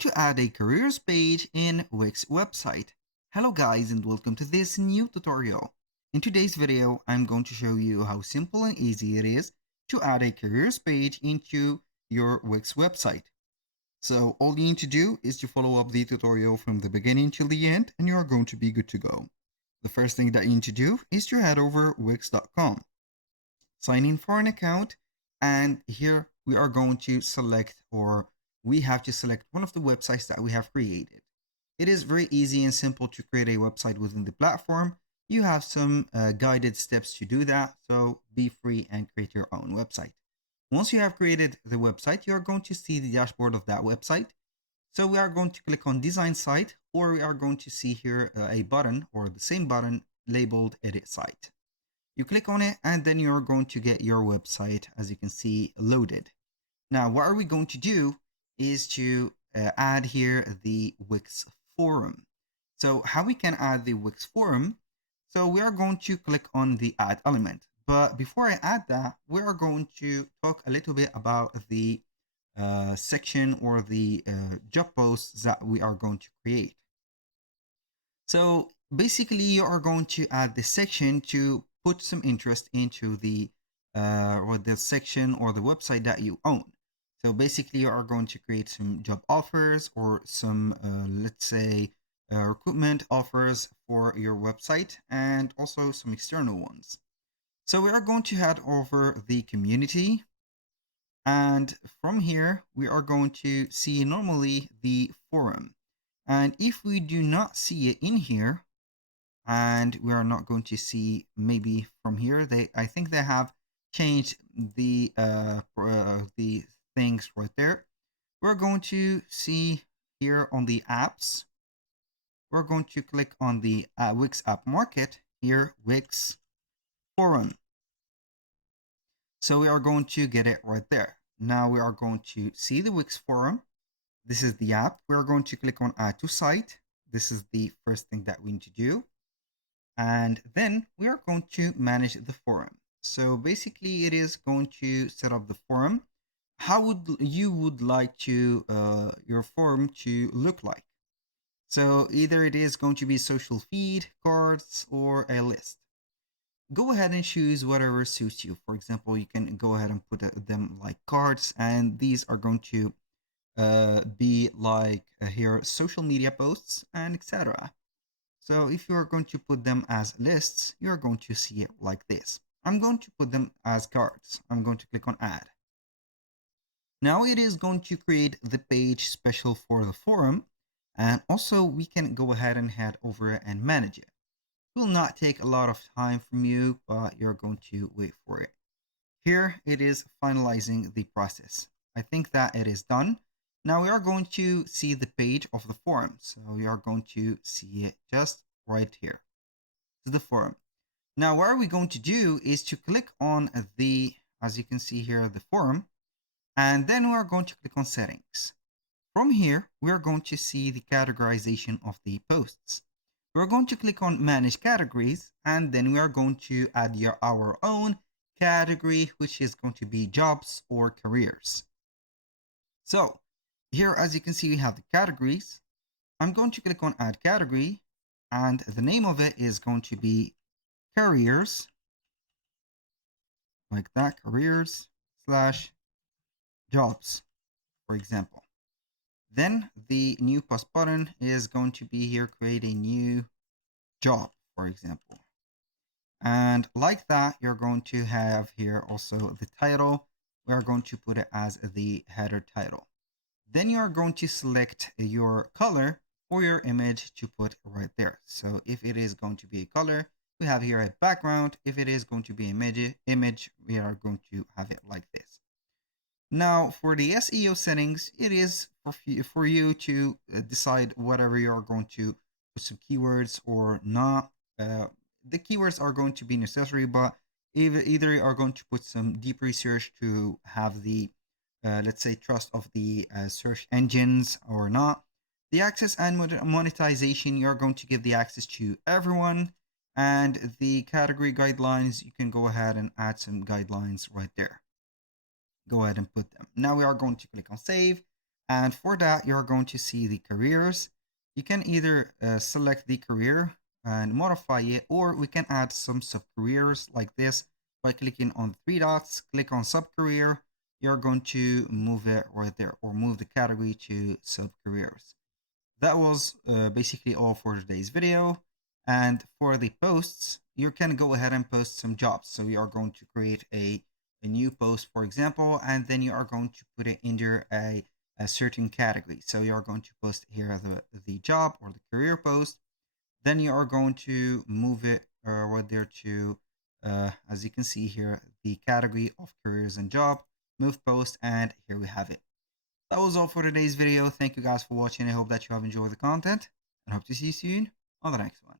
to add a careers page in Wix website. Hello guys and welcome to this new tutorial. In today's video, I'm going to show you how simple and easy it is to add a careers page into your Wix website. So all you need to do is to follow up the tutorial from the beginning till the end and you're going to be good to go. The first thing that you need to do is to head over wix.com, sign in for an account, and here we are going to select, or we have to select one of the websites that we have created. It is very easy and simple to create a website within the platform. You have some guided steps to do that, so be free and create your own website. Once you have created the website, you are going to see the dashboard of that website. So we are going to click on design site, or we are going to see here a button, or the same button labeled edit site. You click on it and then you're going to get your website, as you can see, loaded. Now, what are we going to do is to add here the Wix Forum. So how we can add the Wix Forum? So we are going to click on the add element. But before I add that, we are going to talk a little bit about the section or the job posts that we are going to create. So basically, you are going to add this section to put some interest into the or the section or the website that you own. So basically, you are going to create some job offers or some, let's say, recruitment offers for your website, and also some external ones. So we are going to head over the community, and from here we are going to see normally the forum. And if we do not see it in here, and we are not going to see maybe from here, I think they have changed the things right there. We're going to see here on the apps, we're going to click on the Wix app market here, Wix Forum. So we are going to get it right there. Now we are going to see the Wix Forum. This is the app. We are going to click on add to site. This is the first thing that we need to do. And then we are going to manage the forum. So basically it is going to set up the forum. How would you like to your forum to look like? So either it is going to be social feed, cards, or a list. Go ahead and choose whatever suits you. For example, you can go ahead and put them like cards, and these are going to be like here social media posts and etc. So if you are going to put them as lists, you're going to see it like this. I'm going to put them as cards. I'm going to click on add. Now it is going to create the page special for the forum, and also we can go ahead and head over and manage it. It will not take a lot of time from you, but you're going to wait for it. Here it is finalizing the process. I think that it is done. Now we are going to see the page of the forum. So we are going to see it just right here. This is the forum. Now what are we going to do is to click on the, as you can see here, the forum, and then we are going to click on settings. From here, we are going to see the categorization of the posts. We're going to click on manage categories, and then we are going to add our own category, which is going to be jobs or careers. So here, as you can see, we have the categories. I'm going to click on add category, and the name of it is going to be careers, like that, careers / jobs, for example. Then the new post button is going to be here, create a new job, for example. And like that, you're going to have here also the title. We are going to put it as the header title. Then you are going to select your color for your image to put right there. So if it is going to be a color, we have here a background. If it is going to be image, we are going to have it like this. Now for the SEO settings, it is for you to decide whatever you are going to put some keywords or not. The keywords are going to be necessary, but either you are going to put some deep research to have the let's say trust of the search engines or not. The access and monetization, you're going to give the access to everyone. And the category guidelines, you can go ahead and add some guidelines right there. Go ahead and put them. Now we are going to click on save, And for that, you're going to see the careers. You can either select the career and modify it, or we can add some sub careers like this by clicking on the three dots, click on sub career. You're going to move it right there or move the category to sub careers. That was basically all for today's video. And for the posts, you can go ahead and post some jobs. So you are going to create a new post, for example, and then you are going to put it under a certain category. So you are going to post here the job or the career post. Then you are going to move it right there to, as you can see here, the category of careers and job, move post, and here we have it. That was all for today's video. Thank you guys for watching. I hope that you have enjoyed the content and hope to see you soon on the next one.